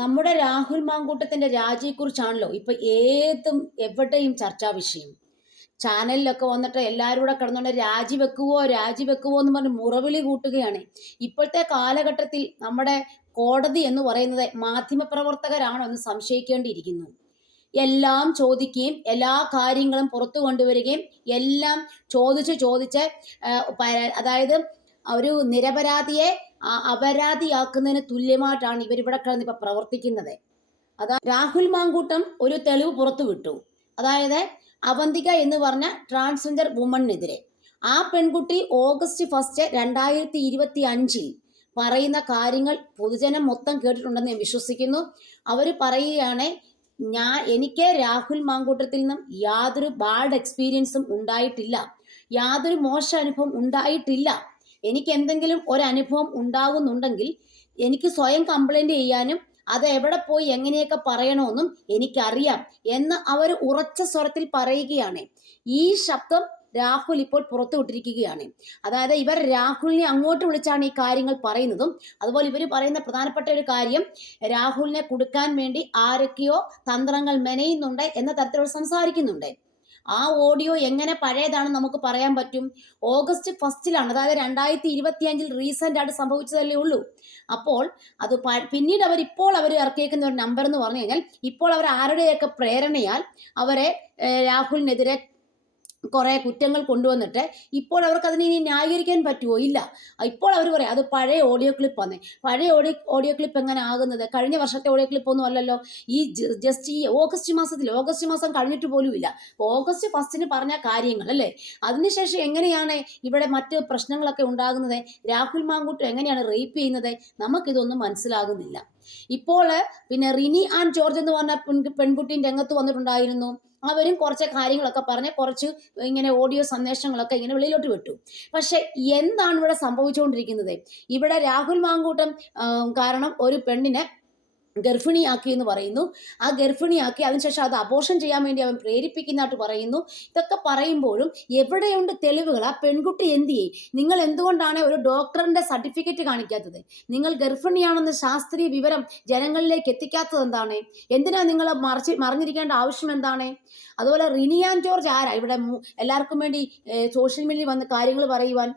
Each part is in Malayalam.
നമ്മുടെ രാഹുൽ മാങ്കൂട്ടത്തിന്റെ രാജിയെക്കുറിച്ചാണല്ലോ ഇപ്പൊ ഏതും എവിടെയും ചർച്ചാ വിഷയം. ചാനലിലൊക്കെ വന്നിട്ട് എല്ലാവരും കൂടെ കിടന്നുകൊണ്ട് രാജിവെക്കുവോ രാജിവെക്കുവോ എന്ന് പറഞ്ഞ് മുറവിളി കൂട്ടുകയാണ്. ഇപ്പോഴത്തെ കാലഘട്ടത്തിൽ നമ്മുടെ കോടതി എന്ന് പറയുന്നത് മാധ്യമപ്രവർത്തകരാണോ എന്ന് സംശയിക്കേണ്ടിയിരിക്കുന്നു. എല്ലാം ചോദിക്കുകയും എല്ലാ കാര്യങ്ങളും പുറത്തു കൊണ്ടുവരികയും എല്ലാം ചോദിച്ച് ചോദിച്ച് അതായത് ഒരു നിരപരാധിയെ അപരാധിയാക്കുന്നതിന് തുല്യമായിട്ടാണ് ഇവരിവിടെ കിടന്ന് ഇപ്പൊ പ്രവർത്തിക്കുന്നത്. അതാ രാഹുൽ മാങ്കൂട്ടം ഒരു തെളിവ് പുറത്തു വിട്ടു. അതായത് അവന്തിക എന്ന് പറഞ്ഞ ട്രാൻസ്ജെൻഡർ വുമണിനെതിരെ ആ പെൺകുട്ടി ഓഗസ്റ്റ് ഫസ്റ്റ് രണ്ടായിരത്തി ഇരുപത്തി അഞ്ചിൽ പറയുന്ന കാര്യങ്ങൾ പൊതുജനം മൊത്തം കേട്ടിട്ടുണ്ടെന്ന് ഞാൻ വിശ്വസിക്കുന്നു. അവർ പറയുകയാണ് ഞാൻ എനിക്ക് രാഹുൽ മാങ്കൂട്ടത്തിൽ നിന്നും യാതൊരു ബാഡ് എക്സ്പീരിയൻസും ഉണ്ടായിട്ടില്ല. യാതൊരു മോശ അനുഭവം ഉണ്ടായിട്ടില്ല. എനിക്ക് എന്തെങ്കിലും ഒരു അനുഭവം ഉണ്ടാകുന്നുണ്ടെങ്കിൽ എനിക്ക് സ്വയം കംപ്ലൈന്റ് ചെയ്യാനും അത് എവിടെ പോയി എങ്ങനെയൊക്കെ പറയണമെന്നും എനിക്കറിയാം എന്ന് അവർ ഉറച്ച സ്വരത്തിൽ പറയുകയാണ്. ഈ ശബ്ദം രാഹുൽ ഇപ്പോൾ പുറത്തു വിട്ടിരിക്കുകയാണ്. അതായത് ഇവർ രാഹുലിനെ അങ്ങോട്ട് വിളിച്ചാണ് ഈ കാര്യങ്ങൾ പറയുന്നതും. അതുപോലെ ഇവർ പറയുന്ന പ്രധാനപ്പെട്ട ഒരു കാര്യം രാഹുലിനെ കൊടുക്കാൻ വേണ്ടി ആരൊക്കെയോ തന്ത്രങ്ങൾ മെനയുന്നുണ്ട് എന്ന തരത്തിലുള്ള സംസാരിക്കുന്നുണ്ട്. ആ ഓഡിയോ എങ്ങനെ പഴയതാണ് നമുക്ക് പറയാൻ പറ്റും. ഓഗസ്റ്റ് ഫസ്റ്റിലാണ് അതായത് രണ്ടായിരത്തി ഇരുപത്തി അഞ്ചിൽ റീസെന്റ് ആയിട്ട് സംഭവിച്ചതല്ലേ ഉള്ളൂ. അപ്പോൾ അത് പിന്നീട് അവർ ഇപ്പോൾ അവർ ഇറക്കിയേക്കുന്ന ഒരു നമ്പർ എന്ന് പറഞ്ഞു കഴിഞ്ഞാൽ ഇപ്പോൾ അവർ ആരുടെയൊക്കെ പ്രേരണയാൽ അവരെ രാഹുലിനെതിരെ കുറെ കുറ്റങ്ങൾ കൊണ്ടുവന്നിട്ട് ഇപ്പോൾ അവർക്ക് അതിനെ ഇനി ന്യായീകരിക്കാൻ പറ്റുമോ ഇല്ല. ഇപ്പോൾ അവർ പറയാം അത് പഴയ ഓഡിയോ ക്ലിപ്പ് വന്നേ പഴയ ഓഡിയോ ഓഡിയോ ക്ലിപ്പ് എങ്ങനെ ആകുന്നത്? കഴിഞ്ഞ വർഷത്തെ ഓഡിയോ ക്ലിപ്പ് ഒന്നും അല്ലല്ലോ. ഈ ജസ്റ്റ് ഈ ഓഗസ്റ്റ് മാസത്തിൽ ഓഗസ്റ്റ് മാസം കഴിഞ്ഞിട്ട് പോലും ഇല്ല. ഓഗസ്റ്റ് ഫസ്റ്റിന് പറഞ്ഞ കാര്യങ്ങൾ അല്ലേ? അതിനുശേഷം എങ്ങനെയാണ് ഇവിടെ മറ്റ് പ്രശ്നങ്ങളൊക്കെ ഉണ്ടാകുന്നത്? രാഹുൽ മാങ്കൂട്ട് എങ്ങനെയാണ് റേപ്പ് ചെയ്യുന്നത്? നമുക്കിതൊന്നും മനസ്സിലാകുന്നില്ല. ഇപ്പോൾ പിന്നെ റിനി ആൻഡ് ജോർജ് എന്ന് പറഞ്ഞ പെൺ- പെൺകുട്ടിയും രംഗത്ത് വന്നിട്ടുണ്ടായിരുന്നു. അവരും കുറച്ച് കാര്യങ്ങളൊക്കെ പറഞ്ഞ് കുറച്ച് ഇങ്ങനെ ഓഡിയോ സന്ദേശങ്ങളൊക്കെ ഇങ്ങനെ വെളിയിലോട്ട് വിട്ടു. പക്ഷെ എന്താണ് ഇവിടെ സംഭവിച്ചുകൊണ്ടിരിക്കുന്നത്? ഇവിടെ രാഹുൽ മാങ്കൂട്ടം കാരണം ഒരു പെണ്ണിനെ ഗർഭിണിയാക്കി എന്ന് പറയുന്നു. ആ ഗർഭിണിയാക്കി അതിനുശേഷം അത് അപോഷം ചെയ്യാൻ വേണ്ടി അവൻ പ്രേരിപ്പിക്കുന്നതായിട്ട് പറയുന്നു. ഇതൊക്കെ പറയുമ്പോഴും എവിടെയുണ്ട് തെളിവുകൾ? ആ പെൺകുട്ടി എന്ത് ചെയ്യും? നിങ്ങൾ എന്തുകൊണ്ടാണ് ഒരു ഡോക്ടറിന്റെ സർട്ടിഫിക്കറ്റ് കാണിക്കാത്തത്? നിങ്ങൾ ഗർഭിണിയാണെന്ന ശാസ്ത്രീയ വിവരം ജനങ്ങളിലേക്ക് എത്തിക്കാത്തത് എന്താണ്? എന്തിനാ നിങ്ങൾ മറച്ച് മറിഞ്ഞിരിക്കേണ്ട ആവശ്യം എന്താണ്? അതുപോലെ റിനിയാൻ ജോർജ് ആരാ? ഇവിടെ എല്ലാവർക്കും വേണ്ടി സോഷ്യൽ മീഡിയയിൽ വന്ന് കാര്യങ്ങൾ പറയുവാൻ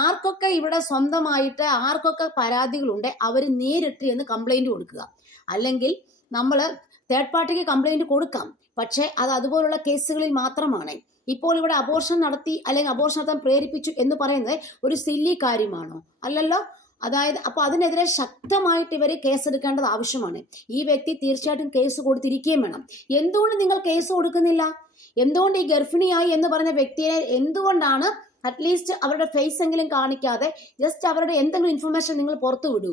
ആർക്കൊക്കെ ഇവിടെ സ്വന്തമായിട്ട് ആർക്കൊക്കെ പരാതികളുണ്ട് അവർ നേരിട്ട് എന്ന് കംപ്ലൈന്റ് കൊടുക്കുക. അല്ലെങ്കിൽ നമ്മൾ തേർഡ് പാർട്ടിക്ക് കംപ്ലൈന്റ് കൊടുക്കാം പക്ഷേ അത് അതുപോലുള്ള കേസുകളിൽ മാത്രമാണ്. ഇപ്പോൾ ഇവിടെ അബോർഷൻ നടത്തി അല്ലെങ്കിൽ അബോർഷൻ നടത്താൻ പ്രേരിപ്പിച്ചു എന്ന് പറയുന്നത് ഒരു സില്ലി കാര്യമാണോ? അല്ലല്ലോ? അതായത് അപ്പോൾ അതിനെതിരെ ശക്തമായിട്ട് ഇവർ കേസെടുക്കേണ്ടത് ആവശ്യമാണ്. ഈ വ്യക്തി തീർച്ചയായിട്ടും കേസ് കൊടുത്തിരിക്കുകയും വേണം. എന്തുകൊണ്ട് നിങ്ങൾ കേസ് കൊടുക്കുന്നില്ല? എന്തുകൊണ്ട് ഈ ഗർഭിണിയായി എന്ന് പറഞ്ഞ വ്യക്തിയെ എന്തുകൊണ്ടാണ് അറ്റ്ലീസ്റ്റ് അവരുടെ ഫേസ് എങ്കിലും കാണിക്കാതെ ജസ്റ്റ് അവരുടെ എന്തെങ്കിലും ഇൻഫർമേഷൻ നിങ്ങൾ പുറത്തു വിടൂ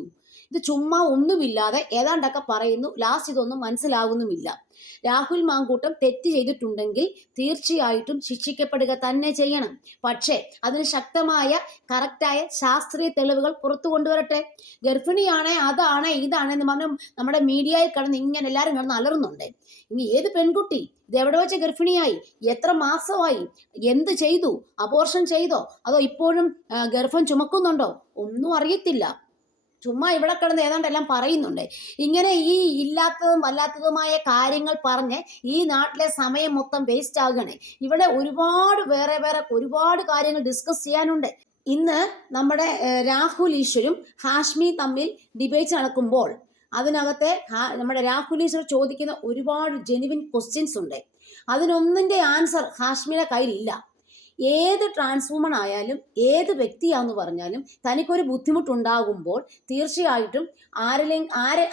ഇത് ചുമ്മാ ഒന്നുമില്ലാതെ ഏതാണ്ടൊക്കെ പറയുന്നു. ലാസ്റ്റ് ഇതൊന്നും മനസ്സിലാകുന്നുമില്ല രാഹുൽ മാങ്കൂട്ടം തെറ്റ് ചെയ്തിട്ടുണ്ടെങ്കിൽ തീർച്ചയായിട്ടും ശിക്ഷിക്കപ്പെടുക തന്നെ ചെയ്യണം. പക്ഷേ അതിന് ശക്തമായ കറക്റ്റായ ശാസ്ത്രീയ തെളിവുകൾ പുറത്തു കൊണ്ടുവരട്ടെ. ഗർഭിണിയാണ് അതാണ് ഇതാണ് എന്ന് പറഞ്ഞു നമ്മുടെ മീഡിയയിൽ കിടന്ന് ഇങ്ങനെ എല്ലാവരും കിടന്ന് അലറുന്നുണ്ട്. ഇനി ഏത് പെൺകുട്ടി? ഇത് എവിടെ വെച്ച് ഗർഭിണിയായി? എത്ര മാസമായി? എന്ത് ചെയ്തു? അബോർഷൻ ചെയ്തോ? അതോ ഇപ്പോഴും ഗർഭം ചുമക്കുന്നുണ്ടോ? ഒന്നും അറിയത്തില്ല. ചുമ്മാ ഇവിടെ കിടന്ന് ഏതാണ്ട് എല്ലാം പറയുന്നുണ്ട്. ഇങ്ങനെ ഈ ഇല്ലാത്തതും വല്ലാത്തതുമായ കാര്യങ്ങൾ പറഞ്ഞ് ഈ നാട്ടിലെ സമയം മൊത്തം വേസ്റ്റ് ആകുകയാണ് ഇവിടെ ഒരുപാട് വേറെ വേറെ ഒരുപാട് കാര്യങ്ങൾ ഡിസ്കസ് ചെയ്യാനുണ്ട്. ഇന്ന് നമ്മുടെ രാഹുൽ ഈശ്വരും ഹാഷ്മി തമ്മിൽ ഡിബേറ്റ് നടക്കുമ്പോൾ അതിനകത്തെ നമ്മുടെ രാഹുൽ ഈശ്വർ ചോദിക്കുന്ന ഒരുപാട് ജെനുവിൻ ക്വസ്റ്റ്യൻസ് ഉണ്ട്. അതിനൊന്നിന്റെ ആൻസർ ഹാഷ്മിയുടെ കയ്യിലില്ല. ഏത് ട്രാൻസ്ഫോമൺ ആയാലും ഏത് വ്യക്തിയാന്ന് പറഞ്ഞാലും തനിക്കൊരു ബുദ്ധിമുട്ടുണ്ടാകുമ്പോൾ തീർച്ചയായിട്ടും ആരിലെ ആര്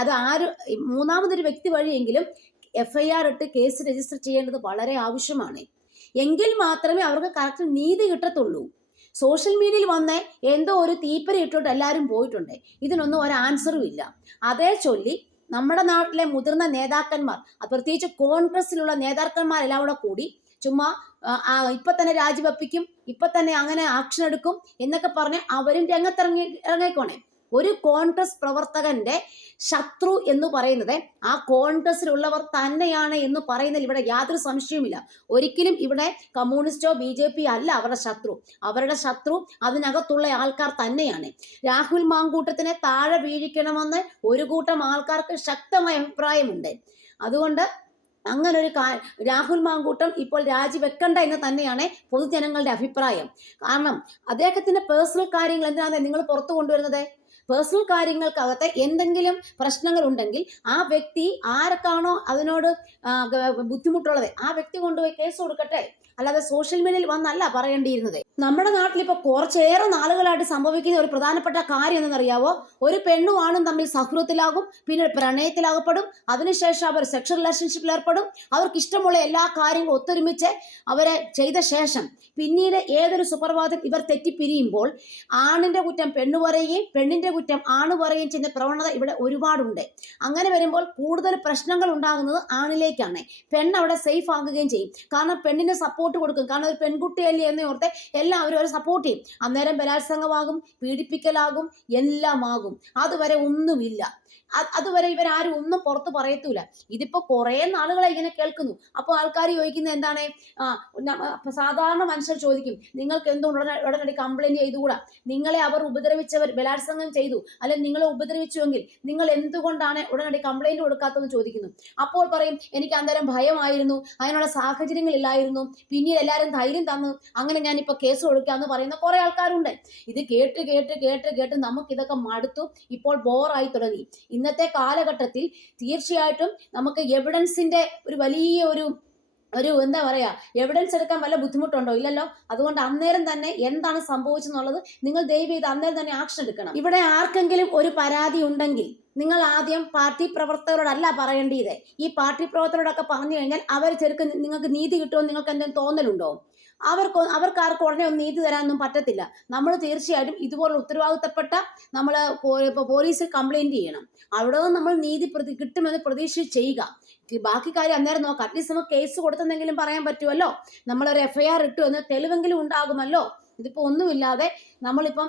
അത് ആര് മൂന്നാമതൊരു വ്യക്തി വഴിയെങ്കിലും എഫ് ഐ ആർ ഇട്ട് കേസ് രജിസ്റ്റർ ചെയ്യേണ്ടത് വളരെ ആവശ്യമാണ്. എങ്കിൽ മാത്രമേ അവർക്ക് കറക്റ്റ് നീതി കിട്ടത്തുള്ളൂ. സോഷ്യൽ മീഡിയയിൽ വന്ന് എന്തോ ഒരു തീപ്പരി ഇട്ടോട്ട് എല്ലാവരും പോയിട്ടുണ്ട്. ഇതിനൊന്നും ഒരു ആൻസറും ഇല്ല. അതേ ചൊല്ലി നമ്മുടെ നാട്ടിലെ മുതിർന്ന നേതാക്കന്മാർ പ്രത്യേകിച്ച് കോൺഗ്രസിലുള്ള നേതാക്കന്മാരെല്ലാം കൂടെ കൂടി ചുമ്മാ ഇപ്പൊ തന്നെ രാജിവെപ്പിക്കും ഇപ്പൊ തന്നെ അങ്ങനെ ആക്ഷൻ എടുക്കും എന്നൊക്കെ പറഞ്ഞ് അവരും രംഗത്തിറങ്ങി ഇറങ്ങിക്കോണേ. ഒരു കോൺഗ്രസ് പ്രവർത്തകന്റെ ശത്രു എന്ന് പറയുന്നത് ആ കോൺഗ്രസിലുള്ളവർ തന്നെയാണ് എന്ന് പറയുന്നതിൽ ഇവിടെ യാതൊരു സംശയവുമില്ല. ഒരിക്കലും ഇവിടെ കമ്മ്യൂണിസ്റ്റോ ബി ജെ പി അല്ല അവരുടെ ശത്രു. അവരുടെ ശത്രു അതിനകത്തുള്ള ആൾക്കാർ തന്നെയാണ്. രാഹുൽ മാങ്കൂട്ടത്തിനെ താഴെ വീഴിക്കണമെന്ന് ഒരു കൂട്ടം ആൾക്കാർക്ക് ശക്തമായ അഭിപ്രായമുണ്ട്. അതുകൊണ്ട് അങ്ങനെ ഒരു കാ രാഹുൽ മാങ്കൂട്ടം ഇപ്പോൾ രാജിവെക്കണ്ട എന്ന് തന്നെയാണ് പൊതുജനങ്ങളുടെ അഭിപ്രായം. കാരണം അദ്ദേഹത്തിന്റെ പേഴ്സണൽ കാര്യങ്ങൾ എന്തിനാണ് നിങ്ങൾ പുറത്തു കൊണ്ടുവരുന്നത്? പേഴ്സണൽ കാര്യങ്ങൾക്കകത്ത് എന്തെങ്കിലും പ്രശ്നങ്ങൾ ഉണ്ടെങ്കിൽ ആ വ്യക്തി ആരൊക്കെയാണോ അതിനോട് ബുദ്ധിമുട്ടുള്ളത് ആ വ്യക്തി കൊണ്ടുപോയി കേസ് കൊടുക്കട്ടെ. അല്ലാതെ സോഷ്യൽ മീഡിയയിൽ വന്നല്ല പറയേണ്ടിയിരുന്നത്. നമ്മുടെ നാട്ടിൽ ഇപ്പോൾ കുറച്ചേറെ നാളുകളായിട്ട് സംഭവിക്കുന്ന ഒരു പ്രധാനപ്പെട്ട കാര്യം എന്തെന്നറിയാവോ ഒരു പെണ്ണും ആണും തമ്മിൽ സൗഹൃദത്തിലാകും പിന്നെ പ്രണയത്തിലാകപ്പെടും അതിനുശേഷം അവർ സെക്ഷൽ റിലേഷൻഷിപ്പിൽ ഏർപ്പെടും അവർക്ക് ഇഷ്ടമുള്ള എല്ലാ കാര്യങ്ങളും ഒത്തൊരുമിച്ച് അവരെ ചെയ്ത ശേഷം പിന്നീട് ഏതൊരു സുപ്രഭാതം ഇവർ തെറ്റിപ്പിരിയുമ്പോൾ ആണിന്റെ കുറ്റം പെണ്ണ് പറയുകയും പെണ്ണിന്റെ കുറ്റം ആണ് പറയുകയും ചെയ്യുന്ന പ്രവണത ഇവിടെ ഒരുപാടുണ്ട്. അങ്ങനെ വരുമ്പോൾ കൂടുതൽ പ്രശ്നങ്ങൾ ഉണ്ടാകുന്നത് ആണിലേക്കാണ്. പെണ്ണ് അവിടെ സേഫ് ആകുകയും ചെയ്യും. കാരണം പെണ്ണിന് സപ്പോർട്ട് കൊടുക്കും. കാരണം ഒരു പെൺകുട്ടിയല്ലേ എന്ന് ഓർത്ത് എല്ലാവരും അവരെ സപ്പോർട്ട് ചെയ്യും. അന്നേരം ബലാത്സംഗമാകും പീഡിപ്പിക്കലാകും എല്ലാം ആകും അതുവരെ ഒന്നുമില്ല. അതുവരെ ഇവരാരും ഒന്നും പുറത്ത് പറയത്തൂല. ഇതിപ്പോ കുറേ നാളുകളെ ഇങ്ങനെ കേൾക്കുന്നു. അപ്പോൾ ആൾക്കാർ ചോദിക്കുന്നത് എന്താണ്? സാധാരണ മനുഷ്യർ ചോദിക്കും നിങ്ങൾക്ക് എന്തോ ഉടനെ ഉടനടി കംപ്ലൈന്റ് ചെയ്തുകൂടാ? നിങ്ങളെ അവർ ഉപദ്രവിച്ചവർ ബലാത്സംഗം ചെയ്തു. അല്ലെങ്കിൽ നിങ്ങളെ ഉപദ്രവിച്ചുവെങ്കിൽ നിങ്ങൾ എന്തുകൊണ്ടാണ് ഉടനടി കംപ്ലൈന്റ് കൊടുക്കാത്തതെന്ന് ചോദിക്കുന്നു? അപ്പോൾ പറയും എനിക്ക് അന്നേരം ഭയമായിരുന്നു. അതിനുള്ള സാഹചര്യങ്ങൾ ഇല്ലായിരുന്നു. പിന്നീട് എല്ലാവരും ധൈര്യം തന്നു. അങ്ങനെ ഞാൻ ഇപ്പൊ കേസ് കൊടുക്കാന്ന് പറയുന്ന കുറെ ആൾക്കാരുണ്ട്. ഇത് കേട്ട് കേട്ട് കേട്ട് കേട്ട് നമുക്ക് ഇതൊക്കെ മടുത്തു. ഇപ്പോൾ ബോറായി തുടങ്ങി. ഇന്നത്തെ കാലഘട്ടത്തിൽ തീർച്ചയായിട്ടും നമുക്ക് എവിഡൻസിന്റെ ഒരു വലിയ ഒരു ഒരു എന്താ പറയാ എവിഡൻസ് എടുക്കാൻ വല്ല ബുദ്ധിമുട്ടുണ്ടോ? ഇല്ലല്ലോ. അതുകൊണ്ട് അന്നേരം തന്നെ എന്താണ് സംഭവിച്ചെന്നുള്ളത് നിങ്ങൾ ദയവ് ചെയ്ത് അന്നേരം തന്നെ ആക്ഷൻ എടുക്കണം. ഇവിടെ ആർക്കെങ്കിലും ഒരു പരാതി ഉണ്ടെങ്കിൽ നിങ്ങൾ ആദ്യം പാർട്ടി പ്രവർത്തകരോടല്ല പറയേണ്ടത്. ഈ പാർട്ടി പ്രവർത്തകരോടൊക്കെ പറഞ്ഞു കഴിഞ്ഞാൽ അവർ ചെറുക്ക് നിങ്ങൾക്ക് നീതി കിട്ടുമോ നിങ്ങൾക്ക് എന്തെങ്കിലും തോന്നലുണ്ടോ? അവർക്ക് അവർക്ക് ആർക്കും ഉടനെ ഒന്നും നീതി തരാനൊന്നും പറ്റത്തില്ല. നമ്മൾ തീർച്ചയായിട്ടും ഇതുപോലെ ഉത്തരവാദിത്തപ്പെട്ട നമ്മൾ ഇപ്പോൾ പോലീസിൽ കംപ്ലൈന്റ് ചെയ്യണം. അവിടെ നിന്ന് നമ്മൾ നീതി പ്രതി കിട്ടുമെന്ന് പ്രതീക്ഷിച്ച് ചെയ്യുക. ബാക്കി കാര്യം അന്നേരം നോക്കാം. അറ്റ്ലീസ്റ്റ് നമുക്ക് കേസ് കൊടുത്തെന്നെങ്കിലും പറയാൻ പറ്റുമല്ലോ നമ്മളൊരു എഫ്ഐആർ ഇട്ടു എന്ന് തെളിവെങ്കിലും ഉണ്ടാകുമല്ലോ. ഇതിപ്പോ ഒന്നുമില്ലാതെ നമ്മളിപ്പം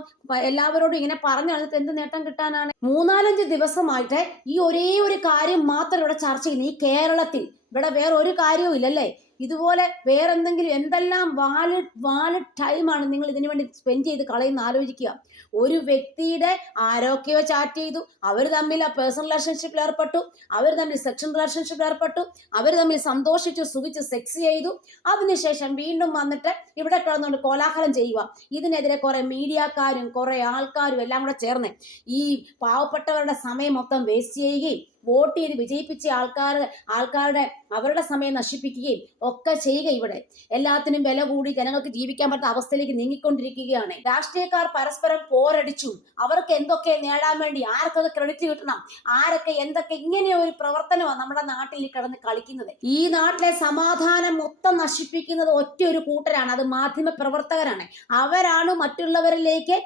എല്ലാവരോടും ഇങ്ങനെ പറഞ്ഞു എന്ത് നേട്ടം കിട്ടാനാണ്? മൂന്നാലഞ്ച് ദിവസമായിട്ട് ഈ ഒരേ ഒരു കാര്യം മാത്രം ഇവിടെ ചർച്ച ചെയ്യുന്നത് ഈ കേരളത്തിൽ ഇവിടെ വേറെ ഒരു കാര്യവും ഇല്ലല്ലേ ഇതുപോലെ വേറെന്തെങ്കിലും എന്തെല്ലാം വാലിഡ് വാലിഡ് ടൈമാണ് നിങ്ങൾ ഇതിനു വേണ്ടി സ്പെൻഡ് ചെയ്ത് കളയുന്ന ആലോചിക്കുക. ഒരു വ്യക്തിയുടെ ആരോഗ്യവ ചാറ്റ് ചെയ്തു അവർ തമ്മിൽ ആ പേഴ്സണൽ റിലേഷൻഷിപ്പിൽ ഏർപ്പെട്ടു അവർ തമ്മിൽ സെക്ഷൻ റിലേഷൻഷിപ്പിൽ ഏർപ്പെട്ടു അവർ തമ്മിൽ സന്തോഷിച്ചു സുഖിച്ച് സെക്സ് ചെയ്തു. അതിനുശേഷം വീണ്ടും വന്നിട്ട് ഇവിടെ കിടന്നുകൊണ്ട് കോലാഹലം ചെയ്യുക. ഇതിനെതിരെ കുറെ മീഡിയക്കാരും കുറെ ആൾക്കാരും എല്ലാം കൂടെ ചേർന്ന് ഈ പാവപ്പെട്ടവരുടെ സമയം മൊത്തം വേസ്റ്റ് ചെയ്യുകയും വോട്ട് ചെയ്ത് വിജയിപ്പിച്ച ആൾക്കാർ ആൾക്കാരുടെ അവരുടെ സമയം നശിപ്പിക്കുകയും ഒക്കെ ചെയ്യുക ഇവിടെ. എല്ലാത്തിനും വില കൂടി ജനങ്ങൾക്ക് ജീവിക്കാൻ പറ്റാത്ത അവസ്ഥയിലേക്ക് നീങ്ങിക്കൊണ്ടിരിക്കുകയാണ്. രാഷ്ട്രീയക്കാർ പരസ്പരം പോരടിച്ചു. അവർക്ക് എന്തൊക്കെ നേടാൻ വേണ്ടി ആർക്കൊക്കെ ക്രെഡിറ്റ് കിട്ടണം? ആരൊക്കെ എന്തൊക്കെ ഇങ്ങനെ ഒരു പ്രവർത്തനമാണ് നമ്മുടെ നാട്ടിൽ കിടന്ന് കളിക്കുന്നത്? ഈ നാട്ടിലെ സമാധാനം മൊത്തം നശിപ്പിക്കുന്നത് ഒറ്റ ഒരു കൂട്ടരാണ്. അത് മാധ്യമ പ്രവർത്തകരാണ് അവരാണ് മറ്റുള്ളവരിലേക്ക്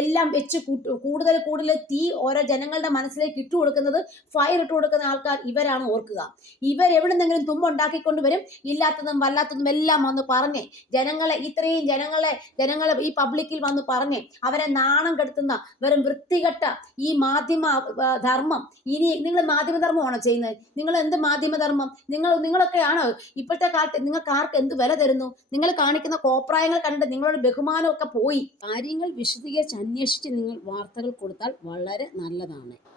എല്ലാം വെച്ച് കൂടുതൽ കൂടുതൽ തീ ഓരോ ജനങ്ങളുടെ മനസ്സിലേക്ക് ഇട്ടു കൊടുക്കുന്നത് ഫയർ ഇട്ടു കൊടുക്കുന്ന ആൾക്കാർ ഇവരാണ് ഓർക്കുക. ഇവർ എവിടുന്നെങ്കിലും തുമ്പുണ്ടാക്കിക്കൊണ്ട് വരും ഇല്ലാത്തതും വല്ലാത്തതും എല്ലാം വന്ന് പറഞ്ഞ് ജനങ്ങളെ ഇത്രയും ജനങ്ങളെ ജനങ്ങളെ ഈ പബ്ലിക്കിൽ വന്ന് പറഞ്ഞ് അവരെ നാണം കെടുത്തുന്ന വെറും വൃത്തികെട്ട ഈ മാധ്യമ ധർമ്മം. ഇനി നിങ്ങൾ മാധ്യമധർമ്മമാണോ ചെയ്യുന്നത്? നിങ്ങൾ എന്ത് മാധ്യമധർമ്മം നിങ്ങൾ നിങ്ങളൊക്കെ ആണോ? ഇപ്പോഴത്തെ കാലത്ത് നിങ്ങൾക്ക് ആർക്ക് എന്ത് വില തരുന്നു? നിങ്ങൾ കാണിക്കുന്ന കോപ്രായങ്ങൾ കണ്ടിട്ട് നിങ്ങളുടെ ബഹുമാനമൊക്കെ പോയി. കാര്യങ്ങൾ വിശദീകരിച്ച് അന്വേഷിച്ച് നിങ്ങൾ വാർത്തകൾ കൊടുത്താൽ വളരെ നല്ലതാണ്.